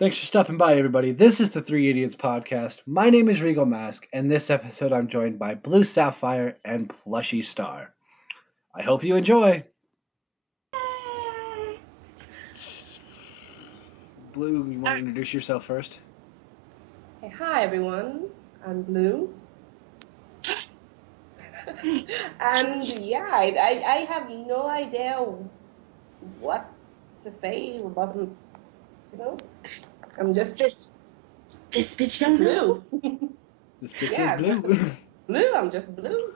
Thanks for stopping by, everybody. This is the Three Idiots podcast. My name is Regal Mask, and this episode I'm joined by Blue Sapphire and Plushy Star. I hope you enjoy. Blue, you want to introduce yourself first? Hey, hi everyone, I'm Blue. And yeah, I have no idea what to say about, I'm just This bitch don't know. blue. This bitch Yeah, I'm is just Blue. blue, I'm just blue.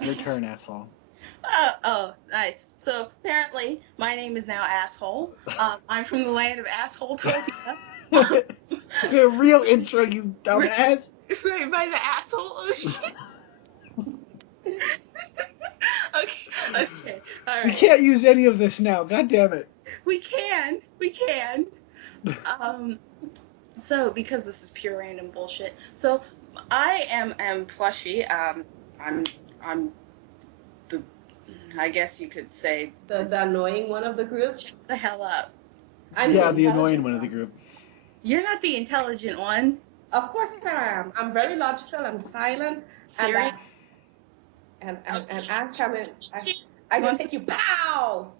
Your turn, asshole. Oh, nice. So apparently, my name is now Asshole. I'm from the land of Assholetopia. The real intro, you dumbass. Right by the asshole ocean. Okay, all We right. can't use any of this now. God damn it. We can. So because this is pure random bullshit. So I am Plushy. I'm the, I guess you could say, The annoying one of the group. shut the hell up. I'm Yeah, the annoying intelligent one of the group. You're not the intelligent one. Of course I am. I'm very logical, I'm silent. Serious? And I come in, I just hit you, pow!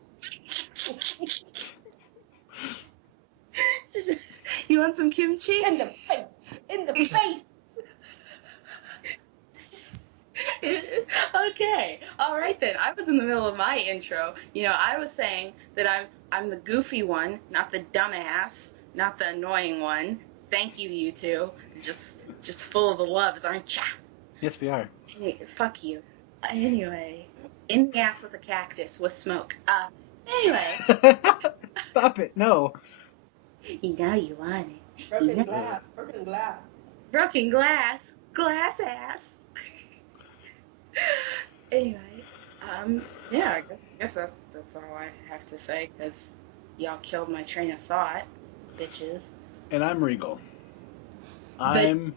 You want some kimchi? In the face! In the face! Okay, all right then. I was in the middle of my intro. I was saying that I'm the goofy one, not the dumbass, not the annoying one. Thank you, you two. Just full of the loves, aren't ya? Yes, we are. Hey, fuck you. Anyway, in the ass with a cactus with smoke. Anyway. Stop it. No. You know you want it. Broken glass. Broken glass. Glass ass. Anyway, yeah, I guess that's all I have to say, because y'all killed my train of thought, bitches. And I'm Regal. I'm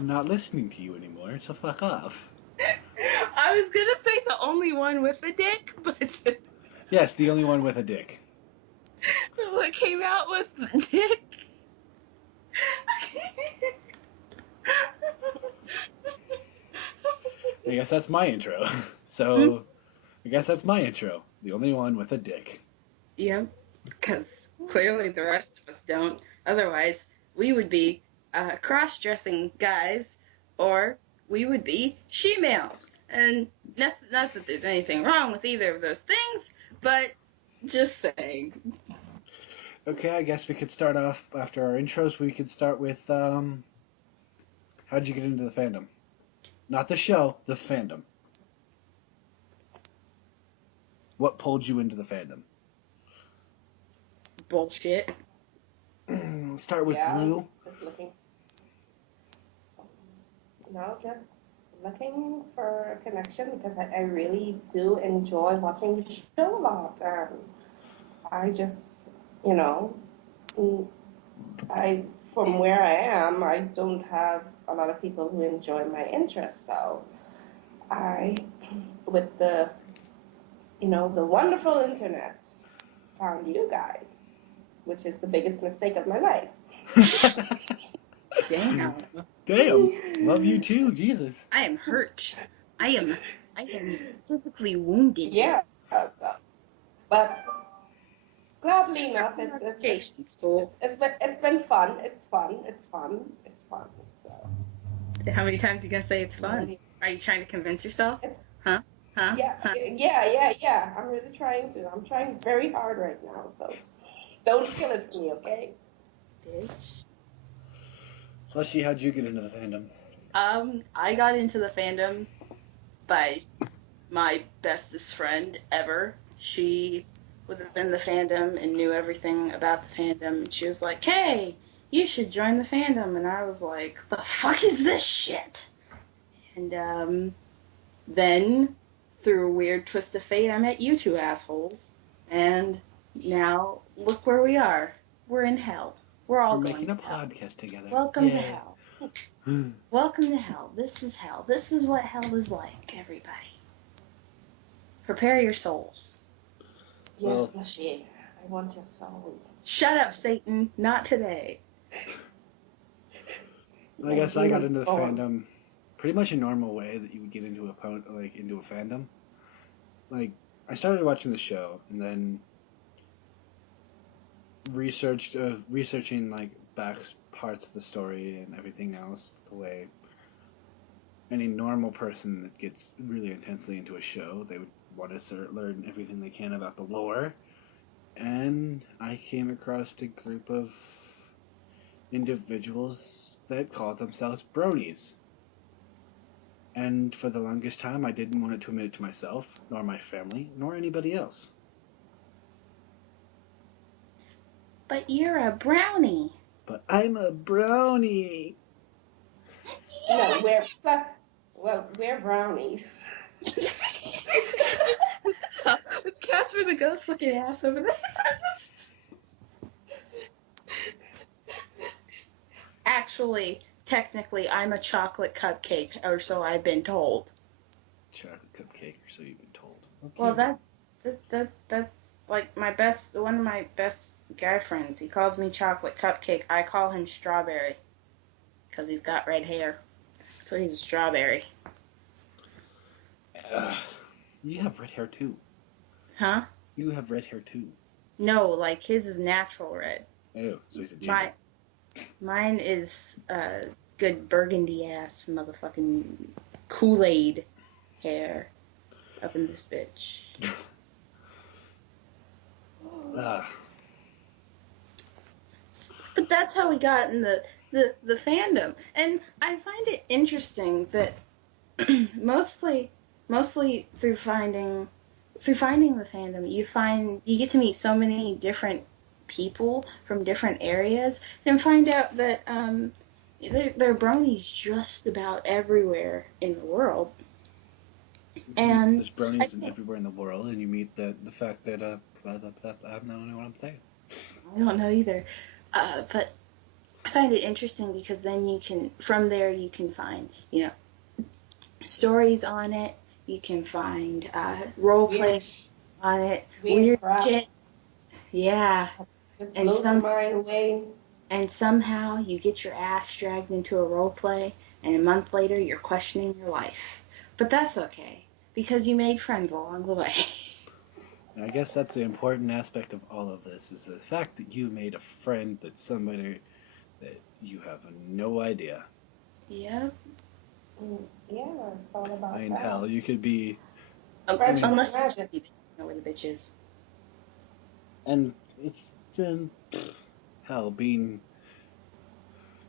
not listening to you anymore, so fuck off. I was gonna say the only one with a dick, but Yes, the only one with a dick. what came out was the dick. I guess that's my intro. So, I guess that's my intro. The only one with a dick. Yep, because clearly the rest of us don't. Otherwise, we would be cross-dressing guys, or we would be she-males. And not that there's anything wrong with either of those things, but just saying. Okay, I guess we could start off after our intros. We could start with how'd you get into the fandom? Not the show, the fandom. What pulled you into the fandom? Bullshit. Start with Blue. Just looking. No, just looking for a connection because I really do enjoy watching the show a lot. I just, from where I am, I don't have a lot of people who enjoy my interests. So with the wonderful internet, found you guys, which is the biggest mistake of my life. Damn. Love you too, Jesus. I am hurt. I am physically wounded. Yeah. But gladly enough, it's been fun. It's fun. So. How many times are you gonna say it's fun? Are you trying to convince yourself? Huh? Yeah. I'm really trying to. I'm trying very hard right now. So don't kill it for me, okay? Bitch. Plushy, how'd you get into the fandom? I got into the fandom by my bestest friend ever. She was in the fandom and knew everything about the fandom, and she was like, "Hey, you should join the fandom." And I was like, "The fuck is this shit?" And then, through a weird twist of fate, I met you two assholes, and now look where we are. We're in hell. We're making a hell. podcast together. Welcome to hell. Welcome to hell. This is hell. This is what hell is like, everybody. Prepare your souls. Yes, Well- Lachey, I want your soul. Shut up, Satan. Not today. I guess I got demon into the soul. fandom pretty much a normal way that you would get into into a fandom. Like, I started watching the show and then researching like back parts of the story and everything else, the way any normal person that gets really intensely into a show, they would want to learn everything they can about the lore. And I came across a group of individuals that called themselves bronies. And for the longest time, I didn't want to admit it to myself, nor my family, nor anybody else. But you're a brownie. But I'm a brownie. No, we're brownies. With Casper the Ghost looking ass over there. Actually, technically, I'm a chocolate cupcake, or so I've been told. Chocolate cupcake, or so you've been told. Okay. Well, that's like one of my best guy friends. He calls me chocolate cupcake. I call him strawberry, because he's got red hair. So he's a strawberry. You have red hair too. Huh? You have red hair too. No, like his is natural red. Oh, so he's a ginger. Mine is good burgundy ass motherfucking Kool-Aid hair up in this bitch. But that's how we got in the fandom. And I find it interesting that mostly through finding the fandom, you get to meet so many different people from different areas and find out that there are bronies just about everywhere in the world. And there's bronies everywhere in the world, and you meet the fact that I don't know what I'm saying. I don't know either, but I find it interesting because then from there you can find stories on it. You can find role play on it, weird shit. Yeah. Just blows your mind away. And somehow you get your ass dragged into a role play, and a month later you're questioning your life. But that's okay, because you made friends along the way. I guess that's the important aspect of all of this, is the fact that you made a friend that's somebody that you have no idea. Yeah. Yeah, it's all about that. Hell, you could be... Unless you know where the bitch is. And it's... hell, being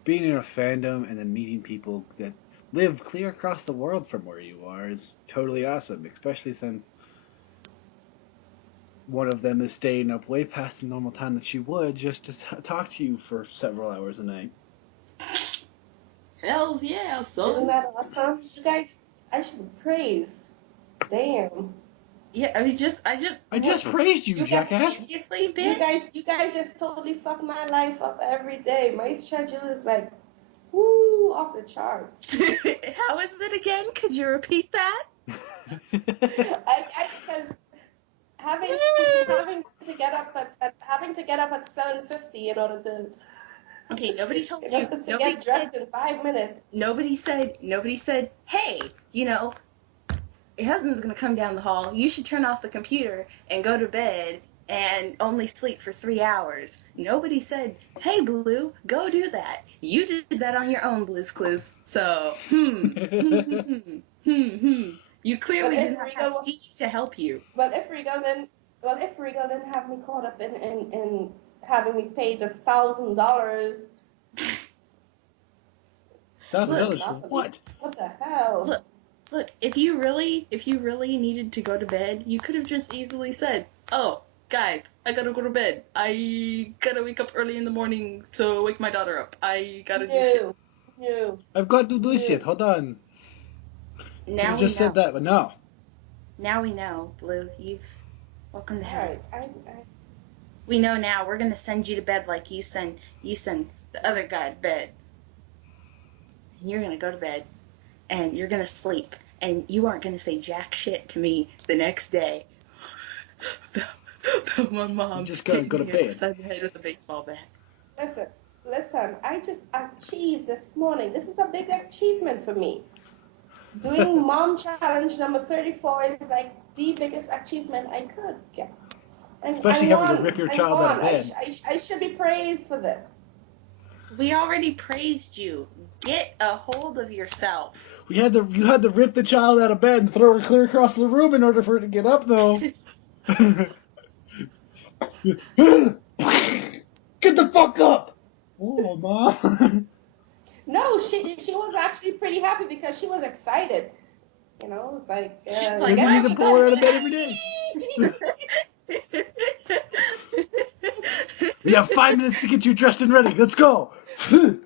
in a fandom and then meeting people that live clear across the world from where you are is totally awesome, especially since one of them is staying up way past the normal time that she would just to talk to you for several hours a night. Hells yeah, son. Isn't that awesome? You guys, I should be praised. Damn. Yeah, I just praised you, jackass. Seriously, bitch. You guys just totally fuck my life up every day. My schedule is like, woo, off the charts. How is it again? Could you repeat that? Because having to get up at 7:50 in order to. Okay, nobody told In you. order to Nobody get dressed in 5 minutes. Nobody said, hey, your husband's gonna come down the hall. You should turn off the computer and go to bed and only sleep for 3 hours. Nobody said, hey, Blue, go do that. You did that on your own, Blue's Clues. So, You clearly did not have Steve to help you. Well, if Regal didn't have me caught up in having me pay the $1,000. $1,000 for what? What the hell? Look, if you really needed to go to bed, you could have just easily said, oh, guy, I gotta go to bed. I gotta wake up early in the morning to wake my daughter up. I gotta do shit. No. I've got to do shit. Hold on. Now you just said that, but no. Now we know, Blue. Welcome to hell. Alright, We know now. We're gonna send you to bed like you send the other guy to bed. And you're gonna go to bed, and you're gonna sleep, and you aren't going to say jack shit to me the next day about my mom You just gotta go to hitting me bed. upside the head with a baseball bat. Listen, I just achieved this morning. This is a big achievement for me. Doing Mom Challenge number 34 is like the biggest achievement I could get. And Especially I having won. to rip your I child out won. of bed. I should be praised for this. We already praised you. Get a hold of yourself. You had to rip the child out of bed and throw her clear across the room in order for her to get up, though. Get the fuck up! Oh, Mom. No, she was actually pretty happy because she was excited. You know, it's like She's like, Maybe you need to pull her out of bed every day. We have 5 minutes to get you dressed and ready. Let's go. You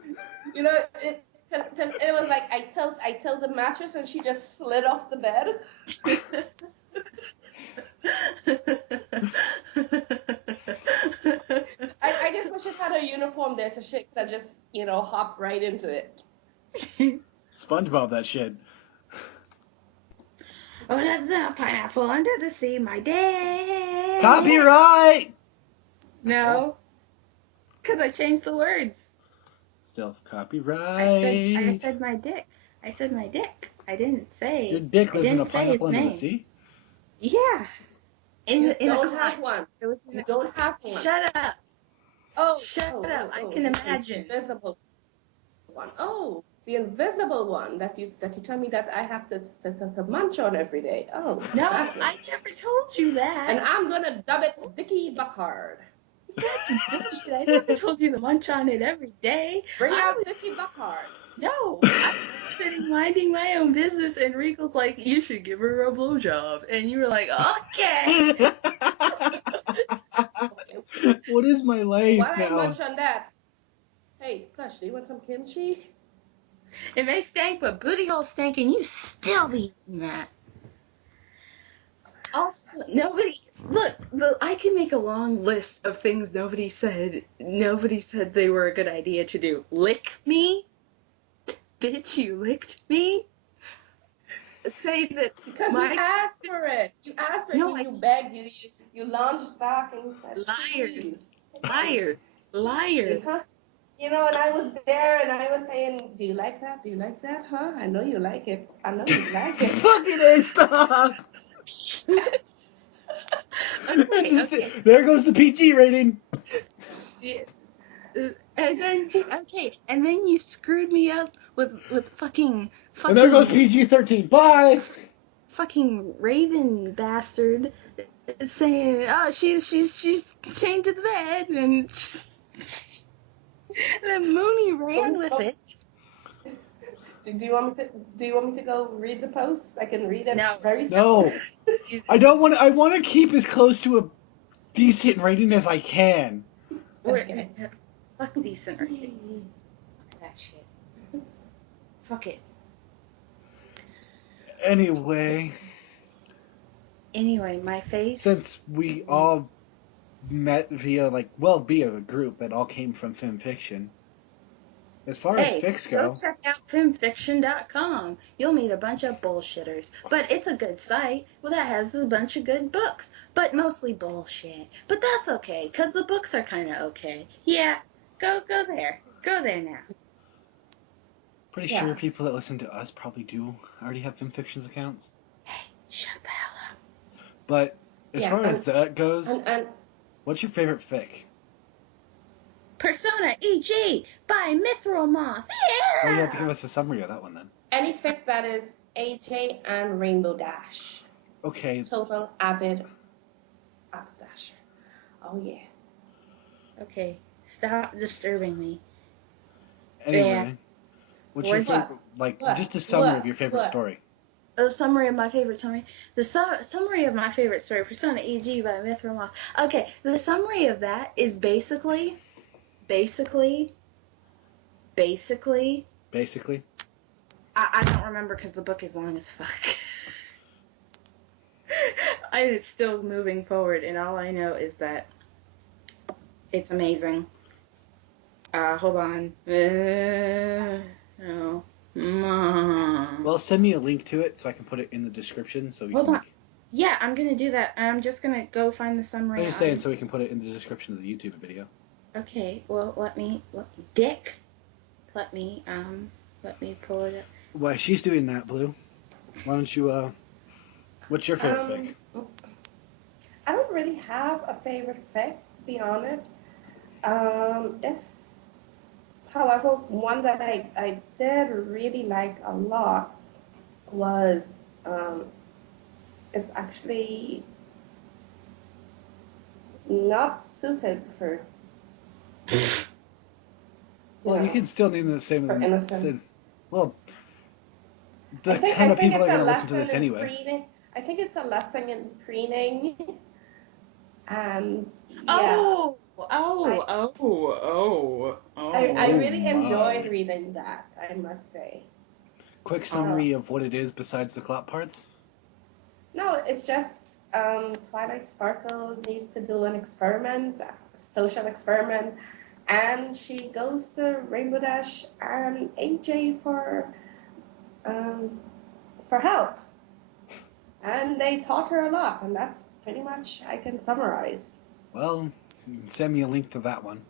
know, because it was like I tilt the mattress and she just slid off the bed. I just wish it had a uniform there so she could just, hop right into it. SpongeBob that shit. Oh, loves a pineapple under the sea, my day. Copyright! No, because I changed the words. Still I copyright. said my dick. I said my dick. I didn't say. Your dick lives in a didn't say pineapple its under the name. sea? Yeah. You In a don't have clutch. one. It was in You a- don't have one. Shut up. Oh, Shut oh, up. oh, I oh, can the imagine. invisible one. Oh, the invisible one that you tell me that I have to munch on every day. Oh, No, that one. I never told you that. And I'm gonna dub it Dickie Buckhard. That's bullshit. I never told you to munch on it every day. Bring I out was- Dickie Buckhard. No, I was sitting minding my own business, and Regal's like, "You should give her a blowjob," and you were like, "Okay." What is my life While I now? munch on that, hey, Plush, do you want some kimchi? It may stank, but booty hole stank, and you still be eating that. Also, nobody look. I can make a long list of things nobody said. Nobody said they were a good idea to do. Lick me, bitch. You licked me. Say that Because my you asked for it. You asked for it. No, You begged. You launched back and you said, liars, please. liars. Huh? You know, and I was there and I was saying, do you like that? Do you like that? Huh? I know you like it. I know you like it. Fucking A, stop! Okay. There goes the PG rating. Yeah. And then you screwed me up with fucking. And there goes PG-13. Bye! Fucking Raven bastard saying, "Oh, she's chained to the bed," and then Mooney ran with it. Do you want me to go read the post? I can read it very No. soon. I don't want to. I want to keep as close to a decent rating as I can. Okay. Fuck decent ratings. Fuck that shit. Fuck it. Anyway, My face. since we all met via a group that all came from Film Fiction. As far as fics go check out filmfiction.com. You'll meet a bunch of bullshitters. But it's a good site that has a bunch of good books. But mostly bullshit. But that's okay, because the books are kind of okay. Yeah, go there. Go there now. Pretty sure people that listen to us probably do already have Film Fiction's accounts. Hey, shut the hell up. But as far as that goes, and what's your favorite fic? Persona EG by Mithril Moth. Oh, Yeah! you have to give us a summary of that one then. any fic that is AJ and Rainbow Dash. Okay. Total avid apple dasher. Oh yeah. Okay, stop disturbing me. Anyway, what's your favorite? Just a summary of your favorite story. A summary of my favorite story. The summary of my favorite story, Persona EG by Mithril Moth. Okay, the summary of that is basically. I don't remember because the book is long as fuck. It's still moving forward, and all I know is that it's amazing. Hold on. No. Well, send me a link to it so I can put it in the description so we Hold can. on. Yeah, I'm gonna do that. I'm just gonna go find the summary. I'm just saying so we can put it in the description of the YouTube video. Okay. Well, Dick. Let me pull it up. While she's doing that, Blue, why don't you, what's your favorite fic? I don't really have a favorite fic, to be honest. However, one that I did really like a lot was, it's actually not suited for. Well, you can still name the same. For innocent. Well, the I think kind of people it's are a going to listen to lesson this in anyway. preening. I think it's a lesson in preening. And I really enjoyed reading that, I must say. Quick summary of what it is besides the clap parts? No, it's just Twilight Sparkle needs to do an experiment, a social experiment, and she goes to Rainbow Dash and AJ for help. And they taught her a lot, and that's pretty much I can summarize. Well, you can send me a link to that one.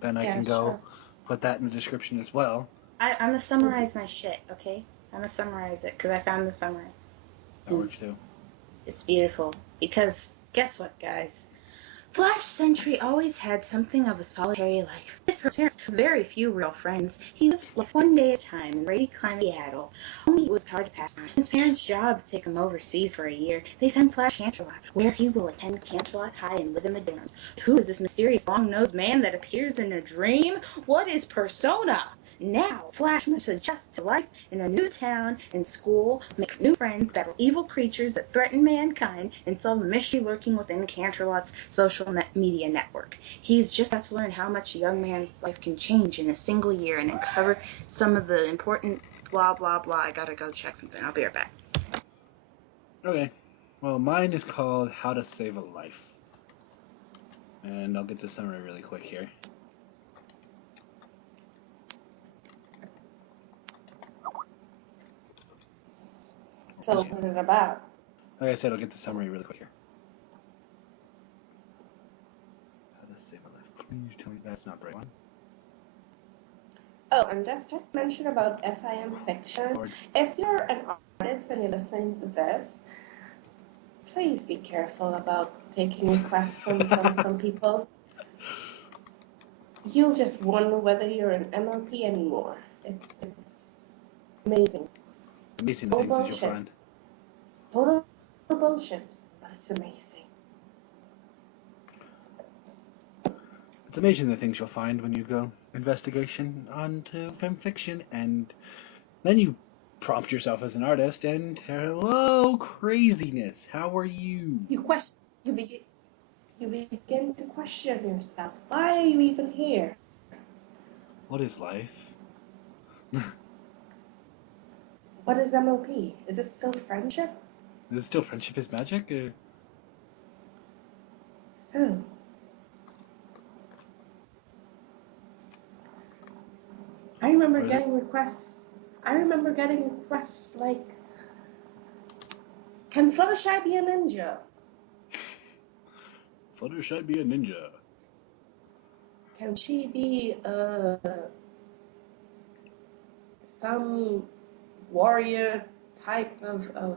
Then I can go put that in the description as well. I'm gonna summarize my shit, okay? I'm gonna summarize it because I found the summary. That works too. It's beautiful because guess what, guys? Flash Sentry always had something of a solitary life. His parents had very few real friends. He lived life one day at a time in rainy climate Seattle. Only it was hard to pass time. His parents' jobs take him overseas for a year. They send Flash to Canterlot, where he will attend Canterlot High and live in the dorms. Who is this mysterious long-nosed man that appears in a dream? What is persona? Now, Flash must adjust to life in a new town and school, make new friends, battle evil creatures that threaten mankind, and solve the mystery lurking within Canterlot's social media network. He's just about to learn how much a young man's life can change in a single year and uncover some of the important blah, blah, blah. I gotta go check something. I'll be right back. Okay. Well, mine is called How to Save a Life. And I'll get the summary really quick here. So what's it about? Like I said, I'll get the summary really quick here. How to Save a Life. Please tell me that's not the right one. Oh, and just mention about FIM fiction. If you're an artist and you're listening to this, please be careful about taking requests from people. You'll just wonder whether you're an MLP anymore. It's amazing. Amazing things that you'll find. Total bullshit, but it's amazing. It's amazing the things you'll find when you go investigation onto fanfiction, and then you prompt yourself as an artist, and hello, craziness, how are you? You begin to question yourself. Why are you even here? What is life? What is MLP? Is it still friendship? Is it still friendship is magic? So, I remember getting requests like, can Fluttershy be a ninja? Fluttershy be a ninja. Can she be some warrior type of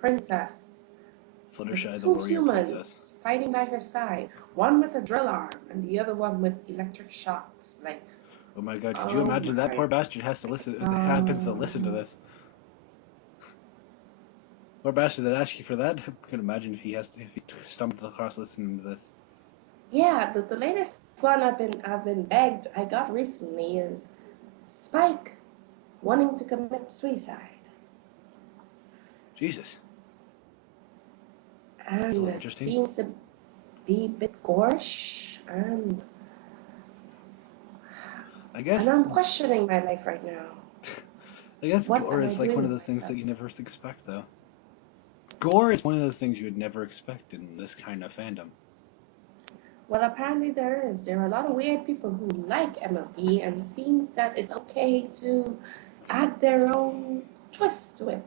princess? Fluttershy the two warrior humans princess. Fighting by her side, one with a drill arm and the other one with electric shocks. Like, oh my god, could you imagine that poor bastard happens to listen to this? Poor bastard that asked you for that. I can imagine if he stumbled across listening to this. Yeah, the latest one I've been begged I got recently is Spike wanting to commit suicide. Jesus. And it seems to be a bit gorish, and I'm questioning my life right now. I guess gore is like one of those things that you never expect, though. Gore is one of those things you would never expect in this kind of fandom. Well, apparently there are a lot of weird people who like MLB, and it seems that it's okay to add their own twist to it.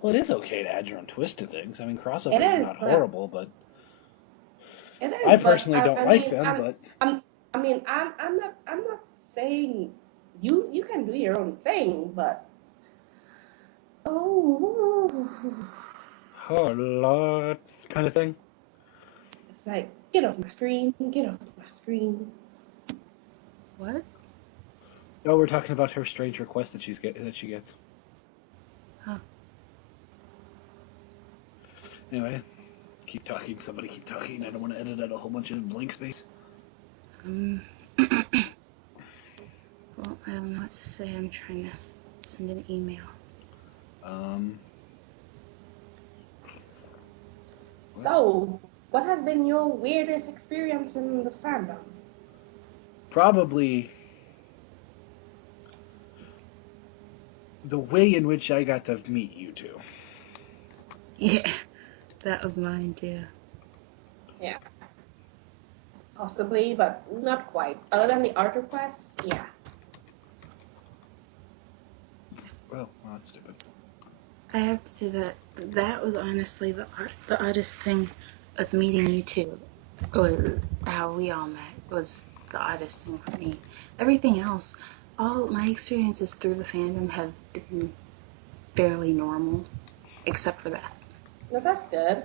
Well, it is okay to add your own twist to things. I mean, It crossovers are is, not but horrible, but it I is, but personally don't I like mean, them. But I'm not saying you can do your own thing, but oh, oh Lord, kind of thing. it's like get off my screen, get off my screen. What? Oh, we're talking about her strange request that she gets. Huh. Anyway, keep talking. Somebody keep talking. I don't want to edit out a whole bunch of blank space. Well, I don't know what to say. I'm trying to send an email. So, what has been your weirdest experience in the fandom? Probably the way in which I got to meet you two. Yeah, that was mine too. Yeah, possibly, but not quite. Other than the art request, yeah. Well, that's stupid. I have to say that was honestly the oddest thing of meeting you two. Was how we all met was the oddest thing for me. Everything else, all my experiences through the fandom have been fairly normal, except for that. No, that's good.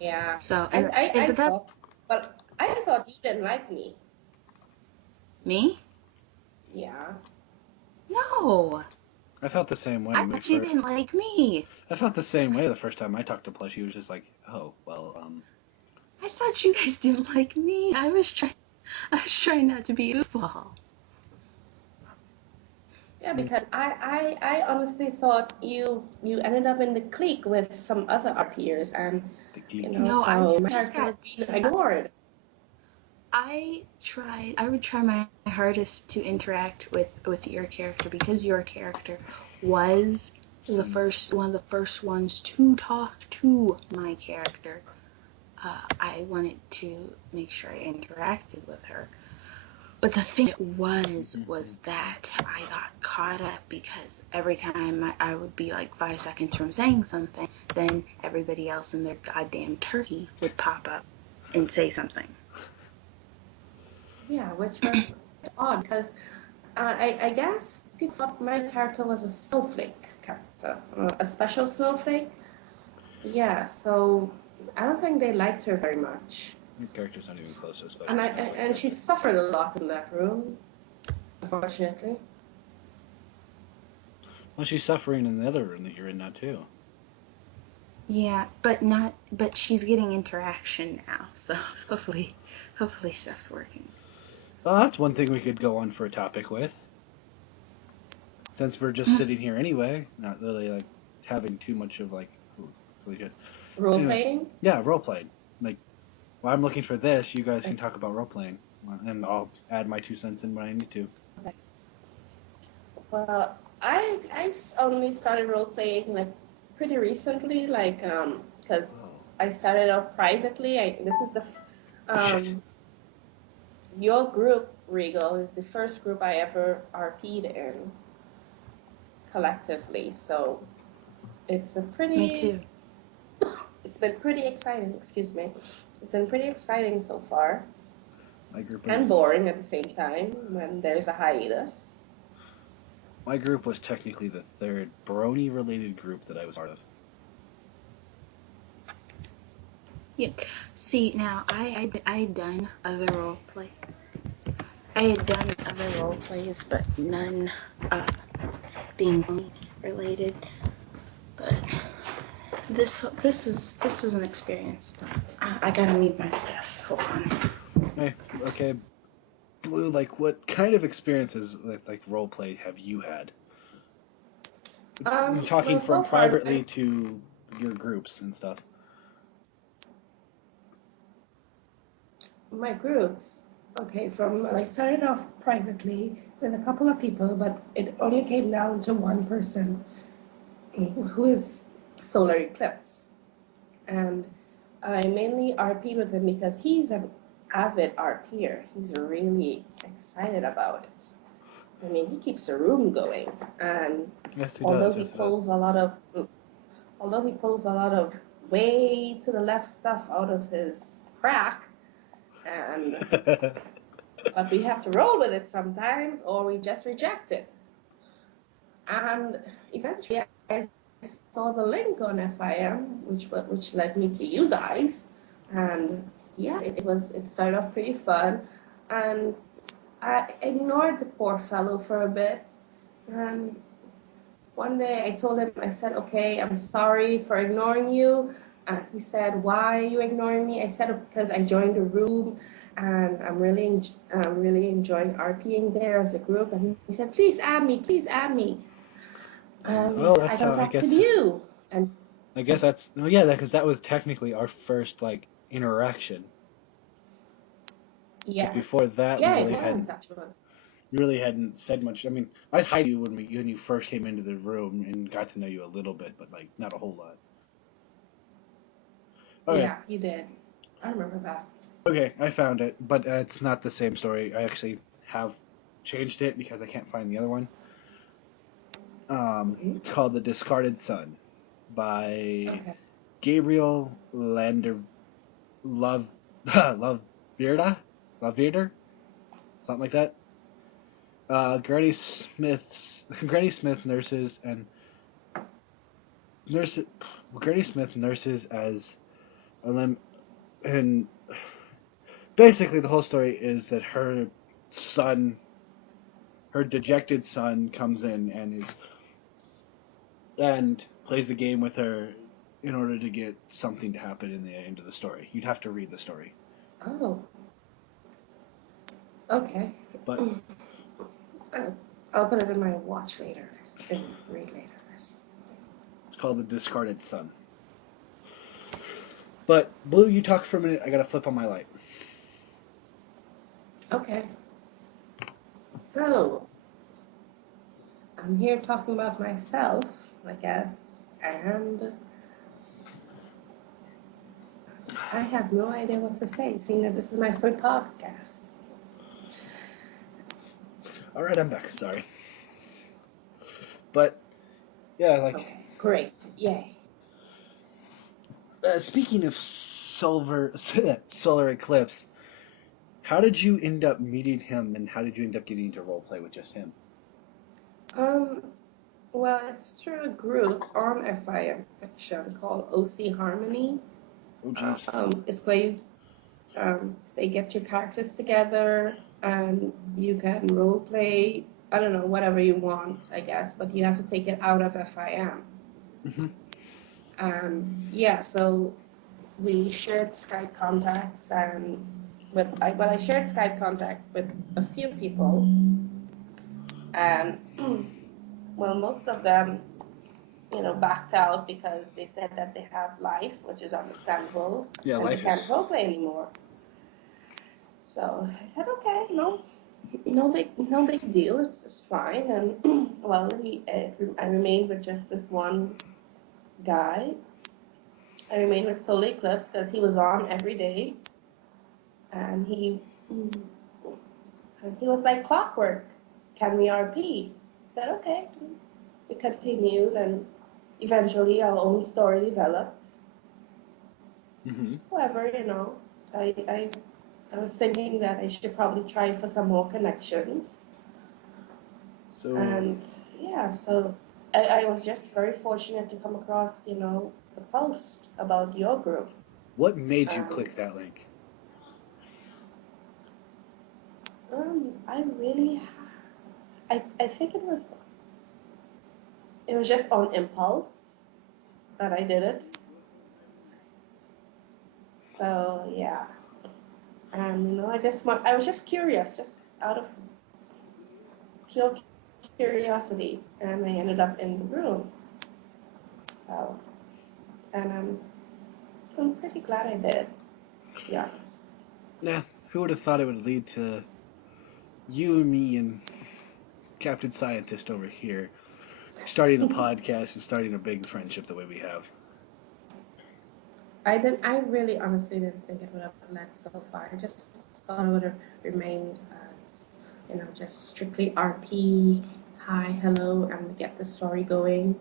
Yeah. So, I but that thought, but I thought you didn't like me. me? Yeah. No, I felt the same way. I thought you didn't like me. I felt the same way the first time I talked to Plush. He was just like, "Oh, well, I thought you guys didn't like me. I was trying not to be a goofball. Yeah, because I honestly thought you ended up in the clique with some other RPers, and the you geek." know, No, I so my just character got. was being ignored. I would try my hardest to interact with your character because your character was one of the first ones to talk to my character. I wanted to make sure I interacted with her. But the thing was that I got caught up because every time I would be like 5 seconds from saying something, then everybody else in their goddamn turkey would pop up and say something. Yeah, which was odd because I guess people thought my character was a snowflake character, a special snowflake. Yeah, so I don't think they liked her very much. Your character's not even close to a special. And she suffered a lot in that room, unfortunately. Well, she's suffering in the other room that you're in now too. Yeah, but she's getting interaction now, so hopefully stuff's working. Well, that's one thing we could go on for a topic with. Since we're just sitting here anyway, not really like having too much of like really good Role playing? Yeah, role playing. Like, while I'm looking for this, you guys can talk about role playing, and I'll add my 2 cents in when I need to. Okay. Well, I only started role playing like pretty recently, like because I started off privately. This is the your group, Regal, is the first group I ever RP'd in collectively. So it's a pretty. Me too. It's been pretty exciting. Excuse me. It's been pretty exciting so far. My group and boring at the same time when there's a hiatus. My group was technically the third brony-related group that I was part of. Yep. See, now I had done other role play. I had done other role plays, but none being related. But this was an experience. I gotta mute my stuff. Hold on. Hey, okay, Blue. Like, what kind of experiences like role play have you had? Talking well, from so far, privately to your groups and stuff. my groups. Okay, I started off privately with a couple of people, but it only came down to one person who is Solar Eclipse. And I mainly RP with him because he's an avid RPer. He's really excited about it. I mean, he keeps the room going, and Yes, he although does. he Yes, he does. pulls a lot of, although he pulls a lot of way to the left stuff out of his crack, and but we have to roll with it sometimes, or we just reject it. And eventually, I saw the link on FIM, which led me to you guys, and yeah, it started off pretty fun, and I ignored the poor fellow for a bit, and one day I told him, I said, okay, I'm sorry for ignoring you. And he said, why are you ignoring me? I said, because I joined a room and I'm really enjoying RPing there as a group. And he said, please add me, please add me. Well, I that's how I contacted guess. you. And I guess that's no, yeah, because that was technically our first like interaction. Because yeah, before that, yeah, it was actually. we really hadn't said much. I mean, I was hiding you when you first came into the room and got to know you a little bit, but like not a whole lot. Okay, Yeah, you did. I remember that. okay, I found it, but it's not the same story. I actually have changed it because I can't find the other one. Mhm. It's called The Discarded Son by Okay. Gabriel Lander Love Love Lavierda, something like that. Granny Smith nurses Granny Smith nurses as a and basically the whole story is that her dejected son, comes in and plays a game with her in order to get something to happen in the end of the story. You'd have to read the story, Oh, okay. but Oh, I'll put it in my watch later. And read later. it's called The Discarded Son. But Blue, you talk for a minute. I gotta flip on my light. Okay. So, I'm here talking about myself, I guess, and I have no idea what to say, seeing that this is my first podcast. All right, I'm back. Sorry, but yeah, like Okay, great. Yay. speaking of solar eclipse, how did you end up meeting him, and how did you end up getting into role play with just him? Um, well, it's through a group on FIM fiction called OC Harmony. Oh, jeez. It's where they get your characters together and you can role play, I don't know, whatever you want, I guess, but you have to take it out of FIM. Mm-hmm. Yeah, so we shared Skype contacts and I shared Skype contact with a few people, and well, most of them, backed out because they said that they have life, which is understandable, Yeah, and they life can't is. roleplay anymore. So I said, okay, no big deal. It's fine. And well, I remained with just this one guy. I remained with Solar Eclipse because he was on every day, and he was like clockwork. Can we RP? I said, okay. We continued, and eventually our own story developed. Mm-hmm. However, I, I, I was thinking that I should probably try for some more connections. So, And yeah, so I was just very fortunate to come across, the post about your group. what made you Um, click that link? I really, I think it was just on impulse that I did it. So yeah, and I was just curious, just out of pure curiosity, and I ended up in the room. So, and I'm pretty glad I did, to be honest. Yeah, who would have thought it would lead to you and me and Captain Scientist over here starting a podcast and starting a big friendship the way we have? I really honestly didn't think it would have led so far. I just thought it would have remained as just strictly RP, hi, hello, and get the story going,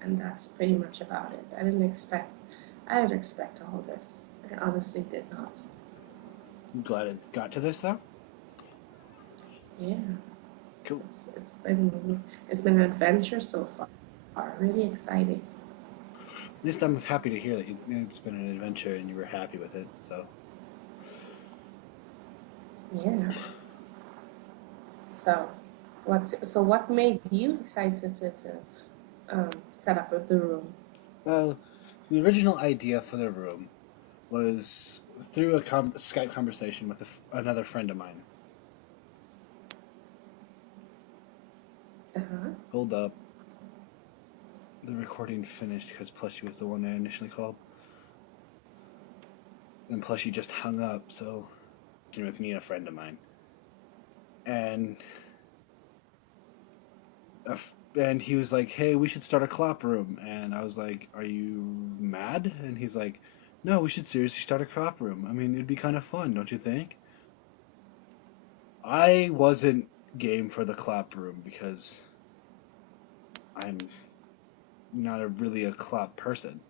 and that's pretty much about it. I didn't expect all this. I honestly did not. I'm glad it got to this though. Yeah, Cool. it's been an adventure so far. Really exciting. At least I'm happy to hear that it's been an adventure and you were happy with it. So. Yeah. So, what made you excited to set up the room? Well, the original idea for the room was through a Skype conversation with another friend of mine. Uh-huh. Hold up. The recording finished because Plushy was the one I initially called. And Plushy just hung up, so with me and a friend of mine. And he was like, hey, we should start a clop room. And I was like, are you mad? And he's like, no, we should seriously start a clop room. I mean, it'd be kind of fun, don't you think? I wasn't game for the clop room because I'm not really a clop person.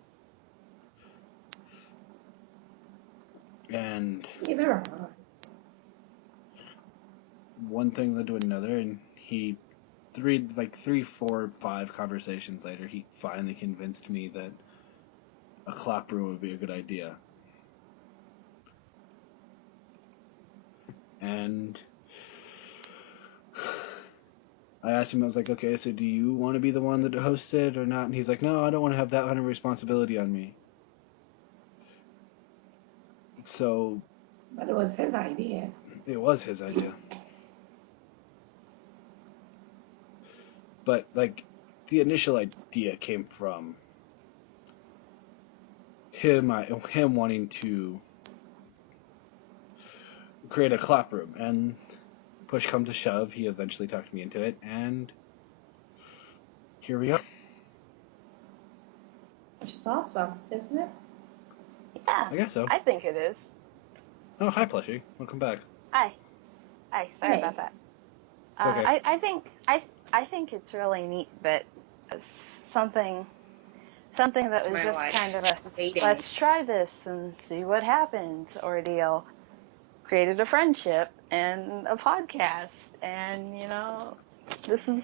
And Either am I. one thing led to another, and he three, four, 5 conversations later, he finally convinced me that a clop room would be a good idea. And I asked him, I was like, okay, so do you want to be the one that hosts it or not? And he's like, no, I don't want to have that kind of responsibility on me. So. But it was his idea. It was his idea. But, the initial idea came from him wanting to create a clop room. And push come to shove, he eventually talked me into it, and here we are. Which is awesome, isn't it? Yeah, I guess so. I think it is. Oh, hi, Plushy. Welcome back. Hi. Sorry Hey. about that. It's okay. I think it's really neat that something that was just kind of a let's try this and see what happens ordeal created a friendship and a podcast, and this is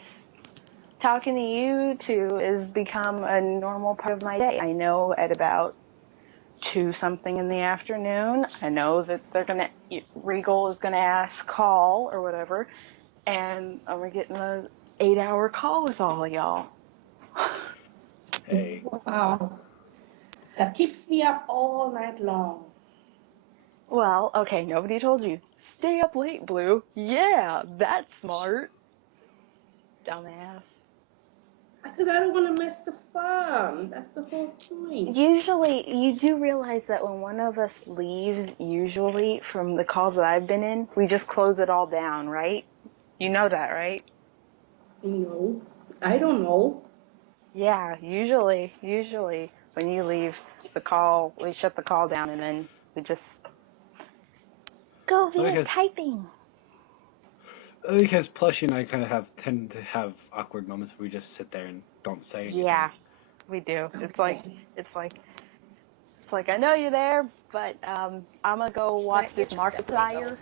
talking to you two has become a normal part of my day. I know at about 2 something in the afternoon, I know that Regal is gonna call or whatever, and we're getting an 8-hour call with all of y'all. Hey. Wow. That keeps me up all night long. Well, okay, nobody told you. Stay up late, Blue. Yeah, that's smart. Dumbass. Because I don't want to miss the fun. That's the whole point. Usually, you do realize that when one of us leaves, usually from the calls that I've been in, we just close it all down, right? You know that, right? No, I don't know. Yeah, usually when you leave the call, we shut the call down and then we just go via typing. Because Plushy and I kind of tend to have awkward moments where we just sit there and don't say anything. Yeah, we do. Okay. It's like I know you're there, but I'm gonna go watch this Markiplier,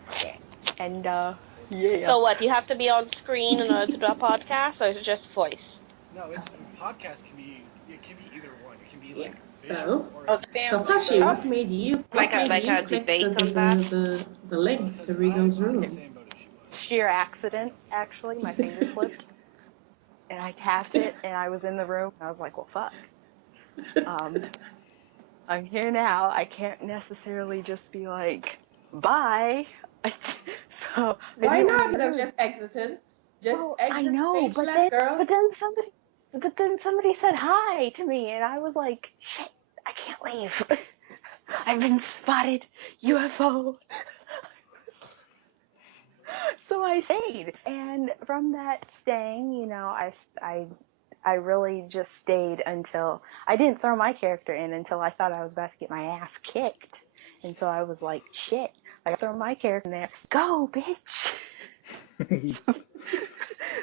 and yeah. So what? You have to be on screen in order to do a podcast, or is it just voice? No, podcast can be either one. It can be So, so Plushy, what made you like a click debate on that? the link to Regal's room? Sheer accident, actually. My finger slipped, and I tapped it, and I was in the room, and I was like, well, fuck. I'm here now. I can't necessarily just be like, bye. So why not? Could have just exited. I know, stage left, girl. But then somebody said hi to me, and I was like, shit, I can't leave. I've been spotted. UFO. So I stayed, and from that staying, I really just stayed until I didn't throw my character in until I thought I was about to get my ass kicked, and so I was like, shit, I throw my character in there. Go, bitch.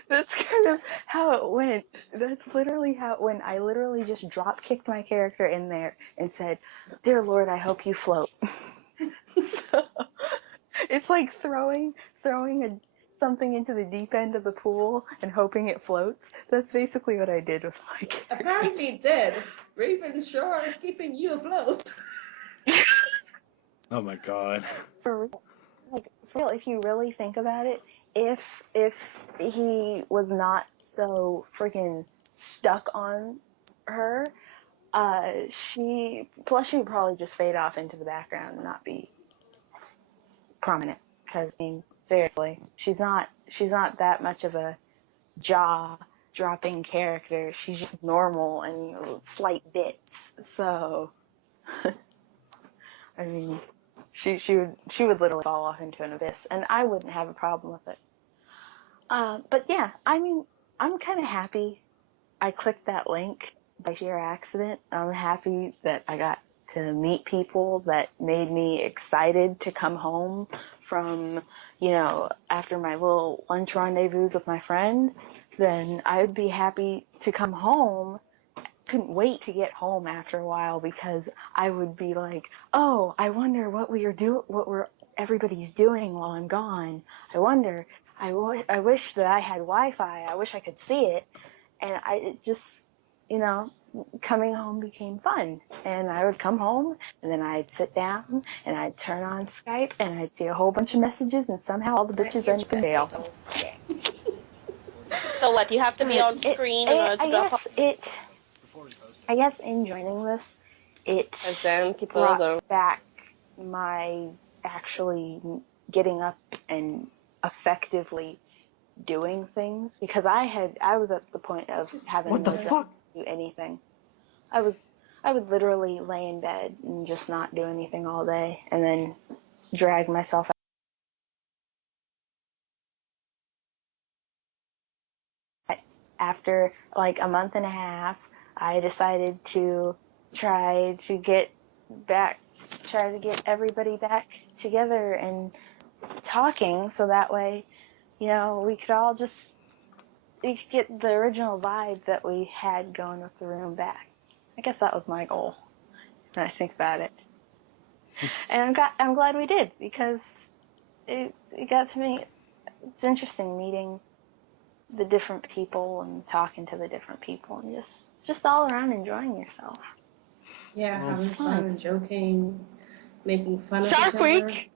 That's kind of how it went. That's literally how it went. I literally just drop kicked my character in there and said, "Dear Lord, I hope you float." So it's like throwing something into the deep end of the pool and hoping it floats. That's basically what I did with my character. Apparently it did. Raven sure is keeping you afloat. Oh my god. For real. Like, for real, if you really think about it, if he was not so freaking stuck on her, she would probably just fade off into the background and not be prominent. Because I mean, seriously, she's not that much of a jaw dropping character. She's just normal and slight bits. So, I mean, she would literally fall off into an abyss, and I wouldn't have a problem with it. But yeah, I mean, I'm kind of happy I clicked that link by sheer accident. I'm happy that I got to meet people that made me excited to come home from, after my little lunch rendezvous with my friend. Then I would be happy to come home. Couldn't wait to get home after a while because I would be like, oh, I wonder what everybody's doing while I'm gone. I wonder. I wish that I had Wi-Fi. I wish I could see it. And it just, coming home became fun. And I would come home, and then I'd sit down, and I'd turn on Skype, and I'd see a whole bunch of messages, and somehow all the bitches end up in jail. So what? You have to be on screen in order to drop off. I guess in joining this, it Then people brought back my actually getting up and effectively doing things, because I was at the point of having What the no fuck? to do anything. I would literally lay in bed and just not do anything all day, and then drag myself out. After like a month and a half, I decided to try to get everybody back together and talking, so that way, we could all just get the original vibe that we had going with the room back. I guess that was my goal, when I think about it. And I'm glad we did, because it got to me. It's interesting meeting the different people and talking to the different people and just all around enjoying yourself. Yeah, having fun and joking, making fun of Shark each other. Week!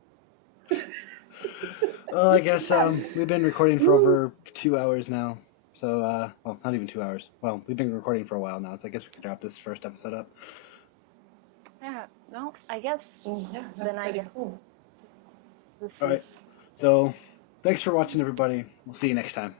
Well, I guess we've been recording for over 2 hours now. So, well, not even 2 hours. Well, we've been recording for a while now, so I guess we can wrap this first episode up. Yeah, no, I guess. Yeah, that's pretty cool. This All right. is. So, thanks for watching, everybody. We'll see you next time.